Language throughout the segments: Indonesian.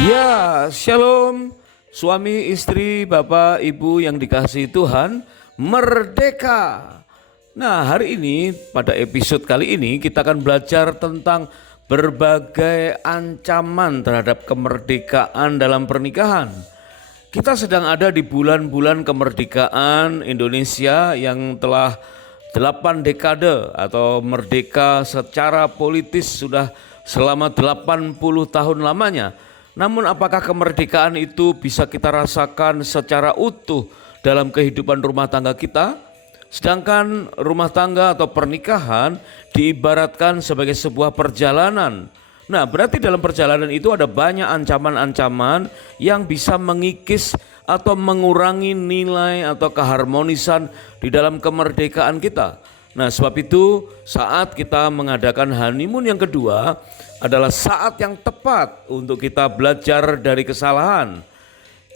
Ya, shalom suami, istri, bapak, ibu yang dikasihi Tuhan, merdeka. Nah, hari ini pada episode kali ini kita akan belajar tentang berbagai ancaman terhadap kemerdekaan dalam pernikahan. Kita sedang ada di bulan-bulan kemerdekaan Indonesia yang telah 8 dekade atau merdeka secara politis sudah selama 80 tahun lamanya. Namun apakah kemerdekaan itu bisa kita rasakan secara utuh dalam kehidupan rumah tangga kita? Sedangkan rumah tangga atau pernikahan diibaratkan sebagai sebuah perjalanan. Nah, berarti dalam perjalanan itu ada banyak ancaman-ancaman yang bisa mengikis atau mengurangi nilai atau keharmonisan di dalam kemerdekaan kita. Nah, sebab itu saat kita mengadakan honeymoon yang kedua adalah saat yang tepat untuk kita belajar dari kesalahan.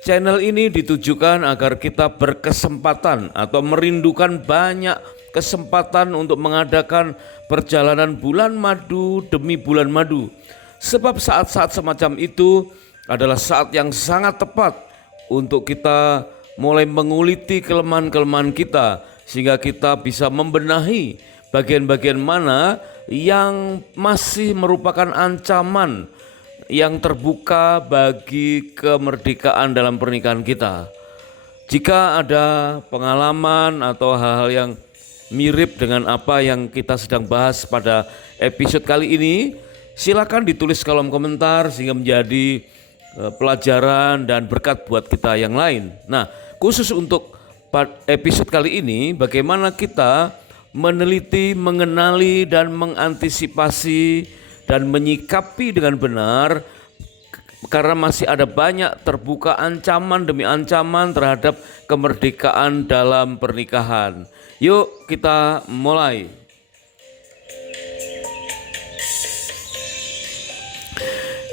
Channel ini ditujukan agar kita berkesempatan atau merindukan banyak kesempatan untuk mengadakan perjalanan bulan madu demi bulan madu. Sebab saat-saat semacam itu adalah saat yang sangat tepat untuk kita mulai menguliti kelemahan-kelemahan kita, sehingga kita bisa membenahi bagian-bagian mana yang masih merupakan ancaman yang terbuka bagi kemerdekaan dalam pernikahan kita. Jika ada pengalaman atau hal-hal yang mirip dengan apa yang kita sedang bahas pada episode kali ini, silakan ditulis kolom komentar sehingga menjadi pelajaran dan berkat buat kita yang lain. Nah, khusus untuk episode kali ini, bagaimana kita meneliti, mengenali, dan mengantisipasi dan menyikapi dengan benar, karena masih ada banyak terbuka ancaman demi ancaman terhadap kemerdekaan dalam pernikahan. Yuk kita mulai.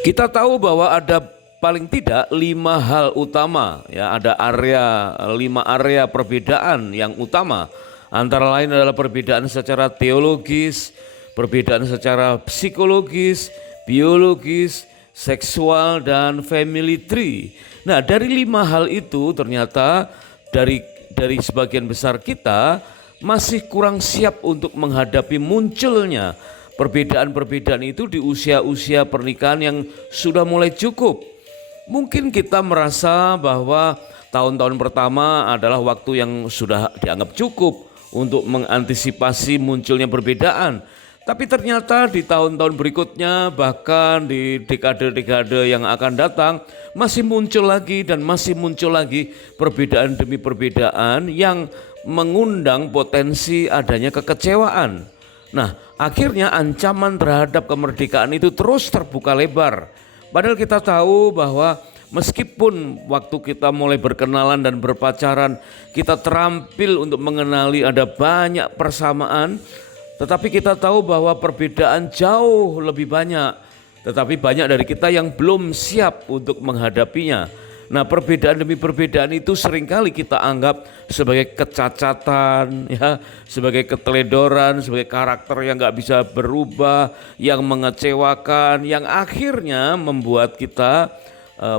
Kita tahu bahwa ada paling tidak 5 hal utama, ya, ada 5 area perbedaan yang utama. Antara lain adalah perbedaan secara teologis, perbedaan secara psikologis, biologis, seksual, dan family tree. Nah, dari 5 hal itu ternyata dari sebagian besar kita masih kurang siap untuk menghadapi munculnya perbedaan-perbedaan itu di usia-usia pernikahan yang sudah mulai cukup. Mungkin kita merasa bahwa tahun-tahun pertama adalah waktu yang sudah dianggap cukup untuk mengantisipasi munculnya perbedaan. Tapi ternyata di tahun-tahun berikutnya, bahkan di dekade-dekade yang akan datang, masih muncul lagi dan masih muncul lagi perbedaan demi perbedaan yang mengundang potensi adanya kekecewaan. Nah, akhirnya ancaman terhadap kemerdekaan itu terus terbuka lebar. Padahal kita tahu bahwa meskipun waktu kita mulai berkenalan dan berpacaran, kita terampil untuk mengenali ada banyak persamaan, tetapi kita tahu bahwa perbedaan jauh lebih banyak. Tetapi banyak dari kita yang belum siap untuk menghadapinya. Nah, perbedaan demi perbedaan itu seringkali kita anggap sebagai kecacatan, ya, sebagai keteledoran, sebagai karakter yang gak bisa berubah, yang mengecewakan, yang akhirnya membuat kita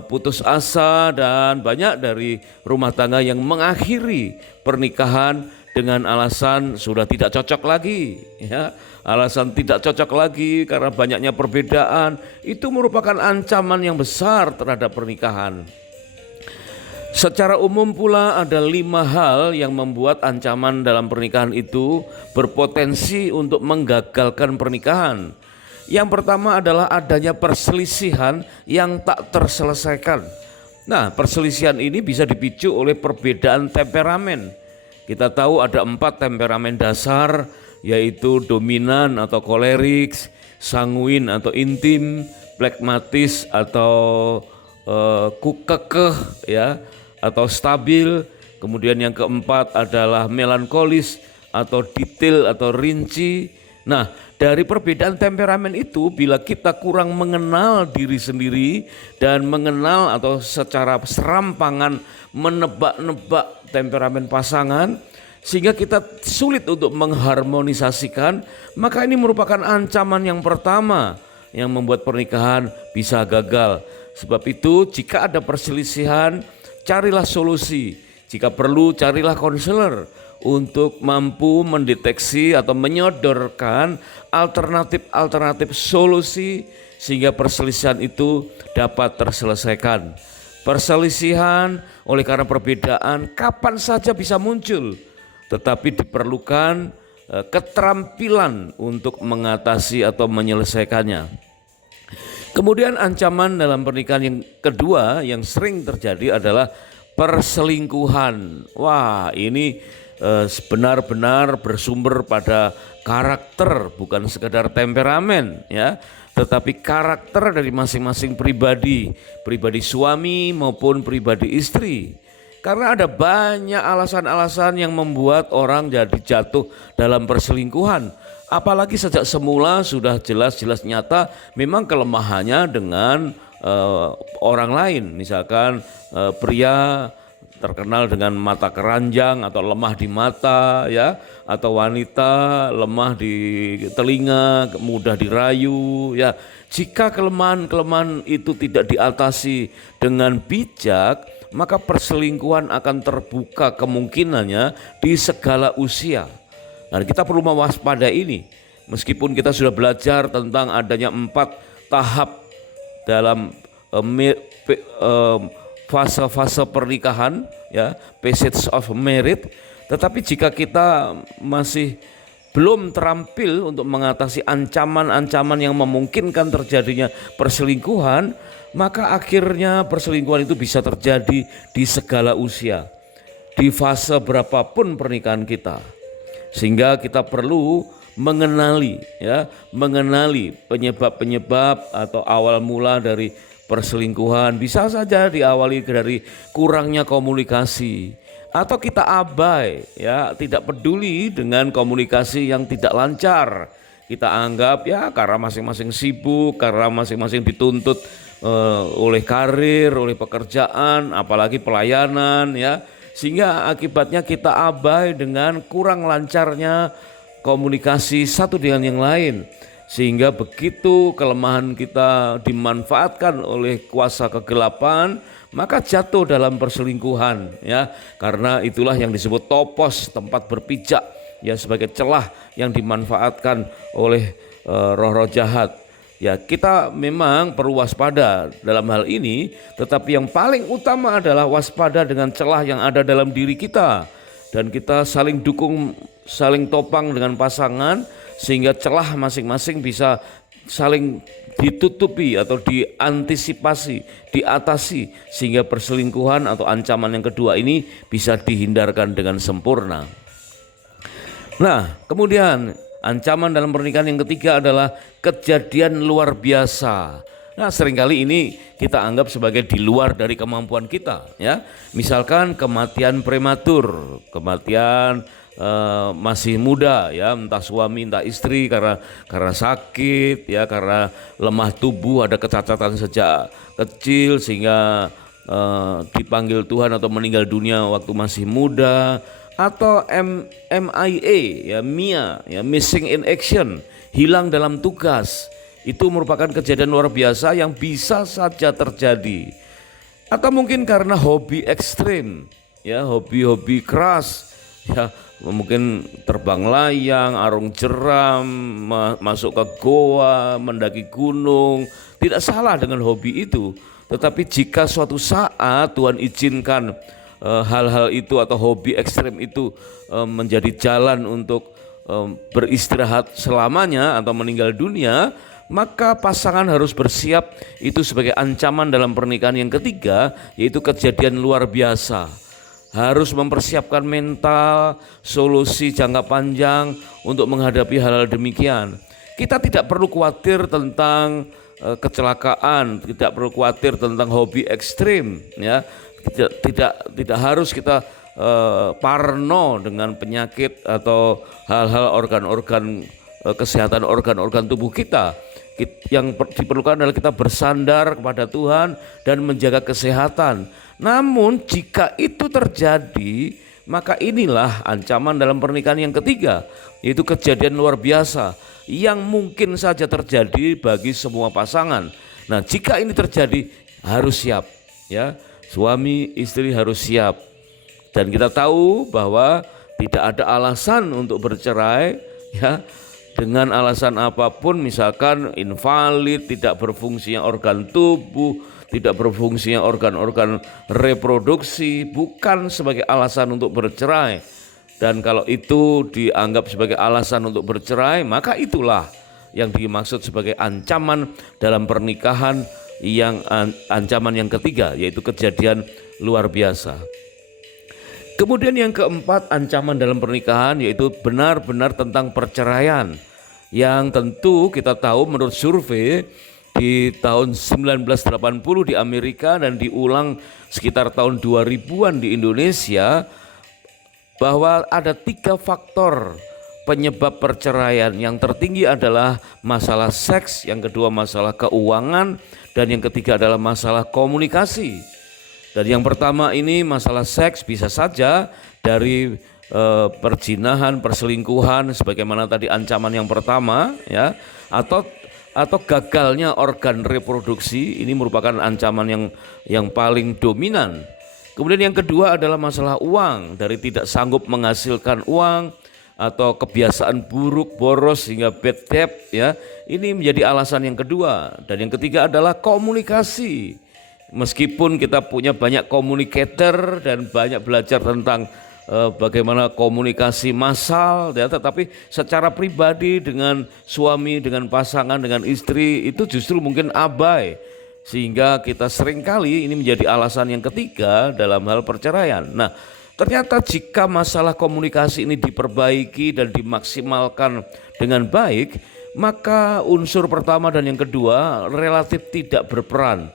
putus asa, dan banyak dari rumah tangga yang mengakhiri pernikahan dengan alasan sudah tidak cocok lagi, ya. Alasan tidak cocok lagi karena banyaknya perbedaan itu merupakan ancaman yang besar terhadap pernikahan. Secara umum pula ada 5 hal yang membuat ancaman dalam pernikahan itu berpotensi untuk menggagalkan pernikahan. Yang pertama adalah adanya perselisihan yang tak terselesaikan. Nah, perselisihan ini bisa dipicu oleh perbedaan temperamen. Kita tahu ada 4 temperamen dasar, yaitu dominan atau kolerik, sanguin atau intim, plekmatis atau kekeh, ya, atau stabil. Kemudian yang keempat adalah melankolis atau detail atau rinci. Nah, dari perbedaan temperamen itu, bila kita kurang mengenal diri sendiri dan mengenal atau secara serampangan menebak-nebak temperamen pasangan, sehingga kita sulit untuk mengharmonisasikan, maka ini merupakan ancaman yang pertama yang membuat pernikahan bisa gagal. Sebab itu jika ada perselisihan, carilah solusi. Jika perlu carilah konselor untuk mampu mendeteksi atau menyodorkan alternatif solusi sehingga perselisihan itu dapat terselesaikan. Perselisihan oleh karena perbedaan kapan saja bisa muncul, tetapi diperlukan keterampilan untuk mengatasi atau menyelesaikannya. Kemudian ancaman dalam pernikahan yang kedua yang sering terjadi adalah perselingkuhan. Wah, ini benar-benar bersumber pada karakter, bukan sekedar temperamen ya, tetapi karakter dari masing-masing pribadi suami maupun pribadi istri. Karena ada banyak alasan-alasan yang membuat orang jadi jatuh dalam perselingkuhan. Apalagi sejak semula sudah jelas-jelas nyata memang kelemahannya dengan orang lain. Misalkan pria terkenal dengan mata keranjang atau lemah di mata ya, atau wanita lemah di telinga, mudah dirayu ya. Jika kelemahan-kelemahan itu tidak diatasi dengan bijak, maka perselingkuhan akan terbuka kemungkinannya di segala usia. Nah, kita perlu mewaspadai ini. Meskipun kita sudah belajar tentang adanya 4 tahap dalam fase-fase pernikahan ya, phases of marriage, tetapi jika kita masih belum terampil untuk mengatasi ancaman-ancaman yang memungkinkan terjadinya perselingkuhan, maka akhirnya perselingkuhan itu bisa terjadi di segala usia, di fase berapapun pernikahan kita. Sehingga kita perlu mengenali penyebab-penyebab atau awal mula dari perselingkuhan. Bisa saja diawali dari kurangnya komunikasi, atau kita abai ya, tidak peduli dengan komunikasi yang tidak lancar. Kita anggap ya karena masing-masing sibuk, karena masing-masing dituntut oleh karir, oleh pekerjaan, apalagi pelayanan ya, sehingga akibatnya kita abai dengan kurang lancarnya komunikasi satu dengan yang lain, sehingga begitu kelemahan kita dimanfaatkan oleh kuasa kegelapan, maka jatuh dalam perselingkuhan ya. Karena itulah yang disebut topos, tempat berpijak ya, sebagai celah yang dimanfaatkan oleh roh-roh jahat. Ya, kita memang perlu waspada dalam hal ini, tetapi yang paling utama adalah waspada dengan celah yang ada dalam diri kita, dan kita saling dukung, saling topang dengan pasangan sehingga celah masing-masing bisa saling ditutupi atau diantisipasi, diatasi, sehingga perselingkuhan atau ancaman yang kedua ini bisa dihindarkan dengan sempurna. Nah, kemudian ancaman dalam pernikahan yang ketiga adalah kejadian luar biasa. Nah, seringkali ini kita anggap sebagai di luar dari kemampuan kita ya. Misalkan kematian prematur, kematian masih muda ya, entah suami entah istri karena sakit ya, karena lemah tubuh, ada kecacatan sejak kecil sehingga dipanggil Tuhan atau meninggal dunia waktu masih muda, atau MIA ya, missing in action, hilang dalam tugas. Itu merupakan kejadian luar biasa yang bisa saja terjadi. Atau mungkin karena hobi ekstrim ya, hobi keras ya, mungkin terbang layang, arung jeram, masuk ke goa, mendaki gunung. Tidak salah dengan hobi itu, tetapi jika suatu saat Tuhan izinkan hal-hal itu atau hobi ekstrim itu menjadi jalan untuk beristirahat selamanya atau meninggal dunia, maka pasangan harus bersiap itu sebagai ancaman dalam pernikahan yang ketiga, yaitu kejadian luar biasa. Harus mempersiapkan mental, solusi jangka panjang untuk menghadapi hal-hal demikian. Kita tidak perlu khawatir tentang kecelakaan, tidak perlu khawatir tentang hobi ekstrim ya. Tidak harus kita parno dengan penyakit atau hal-hal organ-organ kesehatan organ-organ tubuh kita. Yang diperlukan adalah kita bersandar kepada Tuhan dan menjaga kesehatan. Namun jika itu terjadi, maka inilah ancaman dalam pernikahan yang ketiga, yaitu kejadian luar biasa yang mungkin saja terjadi bagi semua pasangan. Nah, jika ini terjadi harus siap ya. Suami istri harus siap. Dan kita tahu bahwa tidak ada alasan untuk bercerai ya. Dengan alasan apapun, misalkan invalid, tidak berfungsinya organ tubuh, tidak berfungsinya organ-organ reproduksi, bukan sebagai alasan untuk bercerai. Dan kalau itu dianggap sebagai alasan untuk bercerai, maka itulah yang dimaksud sebagai ancaman dalam pernikahan, yang ancaman yang ketiga, yaitu kejadian luar biasa. Kemudian yang keempat, ancaman dalam pernikahan, yaitu benar-benar tentang perceraian, yang tentu kita tahu menurut survei di tahun 1980 di Amerika dan diulang sekitar tahun 2000-an di Indonesia, bahwa ada 3 faktor penyebab perceraian. Yang tertinggi adalah masalah seks, yang kedua masalah keuangan, dan yang ketiga adalah masalah komunikasi. Dan yang pertama ini masalah seks bisa saja dari perzinahan, perselingkuhan sebagaimana tadi ancaman yang pertama ya, atau gagalnya organ reproduksi, ini merupakan ancaman yang paling dominan. Kemudian yang kedua adalah masalah uang, dari tidak sanggup menghasilkan uang atau kebiasaan buruk, boros hingga bad debt ya. Ini menjadi alasan yang kedua. Dan yang ketiga adalah komunikasi. Meskipun kita punya banyak communicator dan banyak belajar tentang bagaimana komunikasi massal ya, tetapi secara pribadi dengan suami, dengan pasangan, dengan istri itu justru mungkin abai, sehingga kita seringkali ini menjadi alasan yang ketiga dalam hal perceraian. Nah, ternyata jika masalah komunikasi ini diperbaiki dan dimaksimalkan dengan baik, maka unsur pertama dan yang kedua relatif tidak berperan,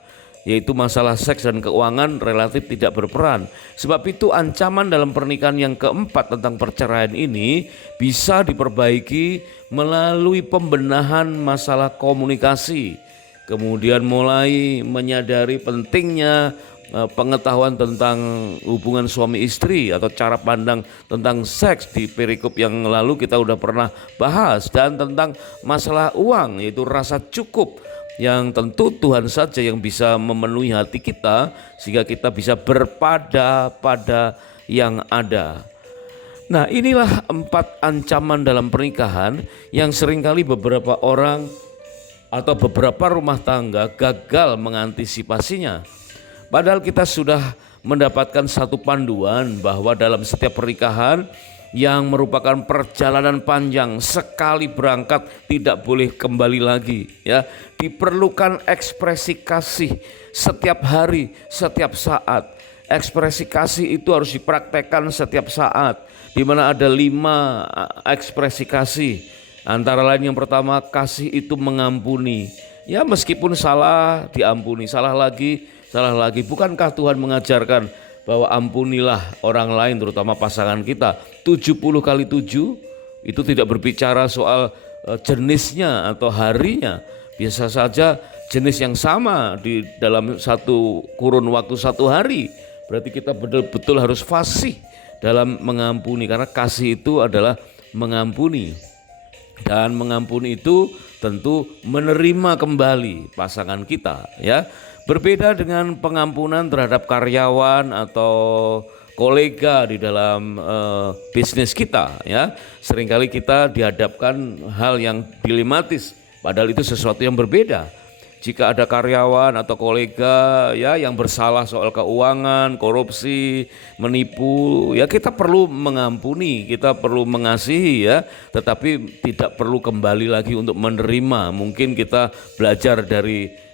yaitu masalah seks dan keuangan relatif tidak berperan. Sebab itu ancaman dalam pernikahan yang keempat tentang perceraian ini bisa diperbaiki melalui pembenahan masalah komunikasi. Kemudian mulai menyadari pentingnya pengetahuan tentang hubungan suami istri atau cara pandang tentang seks. Di perikop yang lalu kita udah pernah bahas, dan tentang masalah uang, yaitu rasa cukup, yang tentu Tuhan saja yang bisa memenuhi hati kita sehingga kita bisa pada yang ada. Nah, inilah 4 ancaman dalam pernikahan yang seringkali beberapa orang atau beberapa rumah tangga gagal mengantisipasinya. Padahal kita sudah mendapatkan satu panduan bahwa dalam setiap pernikahan yang merupakan perjalanan panjang, sekali berangkat tidak boleh kembali lagi ya. Diperlukan ekspresi kasih setiap hari, setiap saat. Ekspresi kasih itu harus dipraktekkan setiap saat, di mana ada 5 ekspresi kasih. Antara lain yang pertama, kasih itu mengampuni. Ya, meskipun salah diampuni, salah lagi. Bukankah Tuhan mengajarkan bahwa ampunilah orang lain, terutama pasangan kita 70 kali 7? Itu tidak berbicara soal jenisnya atau harinya. Biasa saja jenis yang sama di dalam satu kurun waktu 1 hari. Berarti kita betul-betul harus fasih dalam mengampuni, karena kasih itu adalah mengampuni. Dan mengampuni itu tentu menerima kembali pasangan kita ya. Berbeda dengan pengampunan terhadap karyawan atau kolega di dalam bisnis kita ya. Seringkali kita dihadapkan hal yang dilematis, padahal itu sesuatu yang berbeda. Jika ada karyawan atau kolega ya yang bersalah soal keuangan, korupsi, menipu, ya kita perlu mengampuni, kita perlu mengasihi ya, tetapi tidak perlu kembali lagi untuk menerima. Mungkin kita belajar dari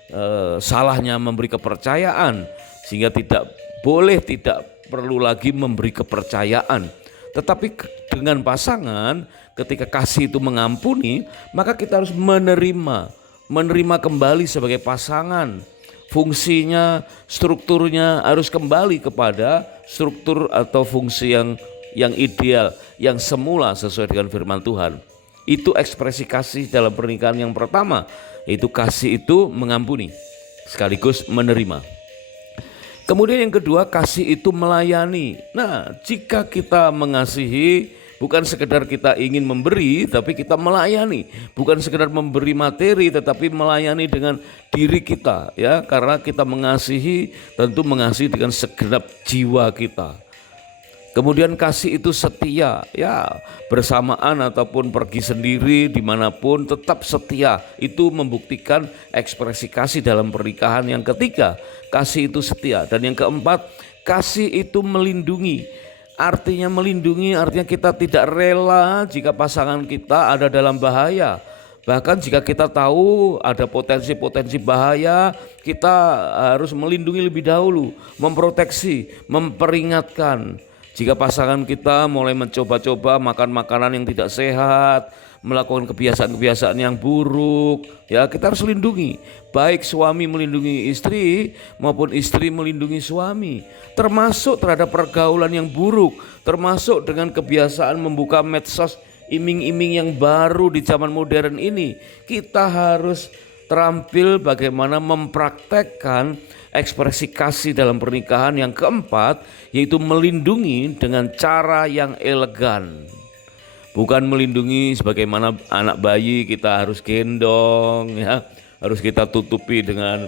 salahnya memberi kepercayaan, sehingga tidak perlu lagi memberi kepercayaan. Tetapi dengan pasangan, ketika kasih itu mengampuni, maka kita harus menerima kembali sebagai pasangan. Fungsinya, strukturnya harus kembali kepada struktur atau fungsi yang ideal, yang semula sesuai dengan firman Tuhan. Itu ekspresi kasih dalam pernikahan yang pertama, yaitu kasih itu mengampuni sekaligus menerima. Kemudian yang kedua, kasih itu melayani. Nah, jika kita mengasihi, bukan sekedar kita ingin memberi, tapi kita melayani. Bukan sekedar memberi materi, tetapi melayani dengan diri kita, ya. Karena kita mengasihi, tentu mengasihi dengan segenap jiwa kita. Kemudian kasih itu setia, ya, bersamaan ataupun pergi sendiri dimanapun tetap setia. Itu membuktikan ekspresi kasih dalam pernikahan. Yang ketiga, kasih itu setia. Dan yang keempat, kasih itu melindungi. Artinya melindungi, artinya kita tidak rela jika pasangan kita ada dalam bahaya. Bahkan jika kita tahu ada potensi-potensi bahaya, kita harus melindungi lebih dahulu, memproteksi, memperingatkan. Jika pasangan kita mulai mencoba-coba makan makanan yang tidak sehat, melakukan kebiasaan-kebiasaan yang buruk, ya kita harus lindungi. Baik suami melindungi istri maupun istri melindungi suami. Termasuk terhadap pergaulan yang buruk, termasuk dengan kebiasaan membuka medsos iming-iming yang baru di zaman modern ini. Kita harus terampil bagaimana mempraktekkan ekspresi kasih dalam pernikahan. Yang keempat, yaitu melindungi dengan cara yang elegan. Bukan melindungi sebagaimana anak bayi kita harus gendong, ya, harus kita tutupi dengan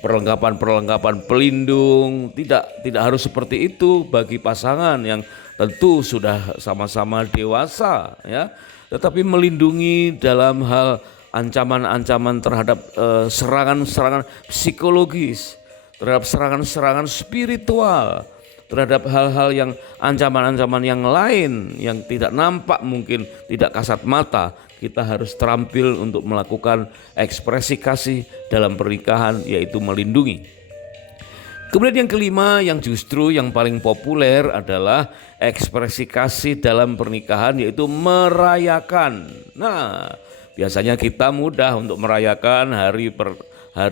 perlengkapan-perlengkapan pelindung. Tidak harus seperti itu bagi pasangan yang tentu sudah sama-sama dewasa, ya. Tetapi melindungi dalam hal ancaman-ancaman terhadap serangan-serangan psikologis, terhadap serangan-serangan spiritual, terhadap hal-hal yang ancaman-ancaman yang lain yang tidak nampak, mungkin tidak kasat mata. Kita harus terampil untuk melakukan ekspresi kasih dalam pernikahan, yaitu melindungi. Kemudian yang kelima, yang justru yang paling populer adalah ekspresi kasih dalam pernikahan, yaitu merayakan. Nah, biasanya kita mudah untuk merayakan hari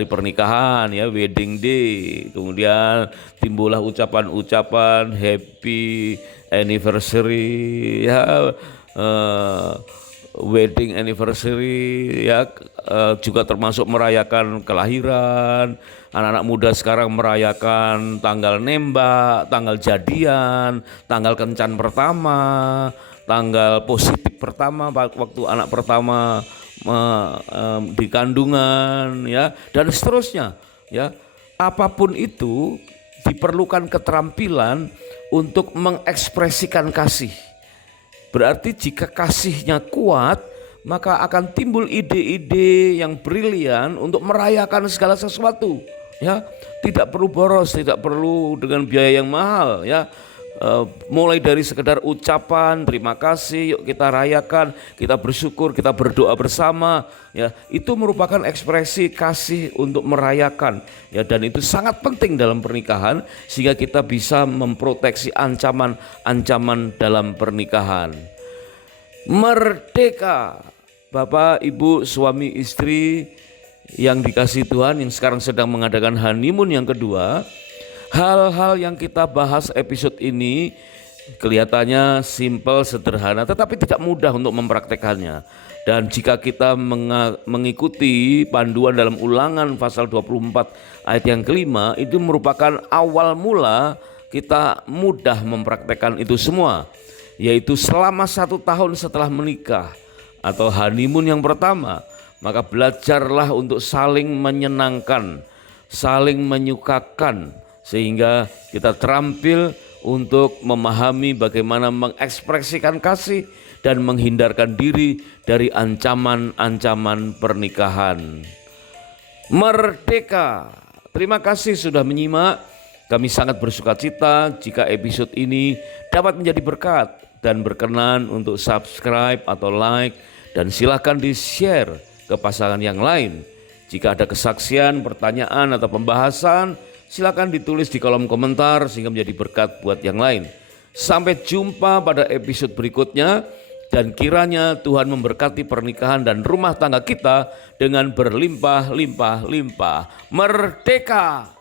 pernikahan, ya, wedding day. Kemudian timbullah ucapan-ucapan happy anniversary, ya, wedding anniversary, ya, juga termasuk merayakan kelahiran. Anak-anak muda sekarang merayakan tanggal nembak, tanggal jadian, tanggal kencan pertama, tanggal positif pertama waktu anak pertama di kandungan, ya, dan seterusnya, ya. Apapun itu diperlukan keterampilan untuk mengekspresikan kasih. Berarti jika kasihnya kuat, maka akan timbul ide-ide yang brilian untuk merayakan segala sesuatu, ya. Tidak perlu boros, tidak perlu dengan biaya yang mahal, ya. Mulai dari sekedar ucapan terima kasih, yuk kita rayakan, kita bersyukur, kita berdoa bersama, ya. Itu merupakan ekspresi kasih untuk merayakan, ya, dan itu sangat penting dalam pernikahan sehingga kita bisa memproteksi ancaman-ancaman dalam pernikahan. Merdeka, Bapak, Ibu, suami, istri yang dikasihi Tuhan yang sekarang sedang mengadakan honeymoon yang kedua. Hal-hal yang kita bahas episode ini kelihatannya simpel, sederhana, tetapi tidak mudah untuk mempraktekannya. Dan jika kita mengikuti panduan dalam Ulangan pasal 24 ayat yang kelima, itu merupakan awal mula kita mudah mempraktekkan itu semua. Yaitu selama 1 tahun setelah menikah atau honeymoon yang pertama, maka belajarlah untuk saling menyenangkan, saling menyukakan, sehingga kita terampil untuk memahami bagaimana mengekspresikan kasih dan menghindarkan diri dari ancaman-ancaman pernikahan. Merdeka. Terima kasih sudah menyimak. Kami sangat bersukacita jika episode ini dapat menjadi berkat dan berkenan untuk subscribe atau like, dan silakan di-share ke pasangan yang lain. Jika ada kesaksian, pertanyaan atau pembahasan, silakan ditulis di kolom komentar sehingga menjadi berkat buat yang lain. Sampai jumpa pada episode berikutnya, dan kiranya Tuhan memberkati pernikahan dan rumah tangga kita dengan berlimpah-limpah-limpah. Merdeka!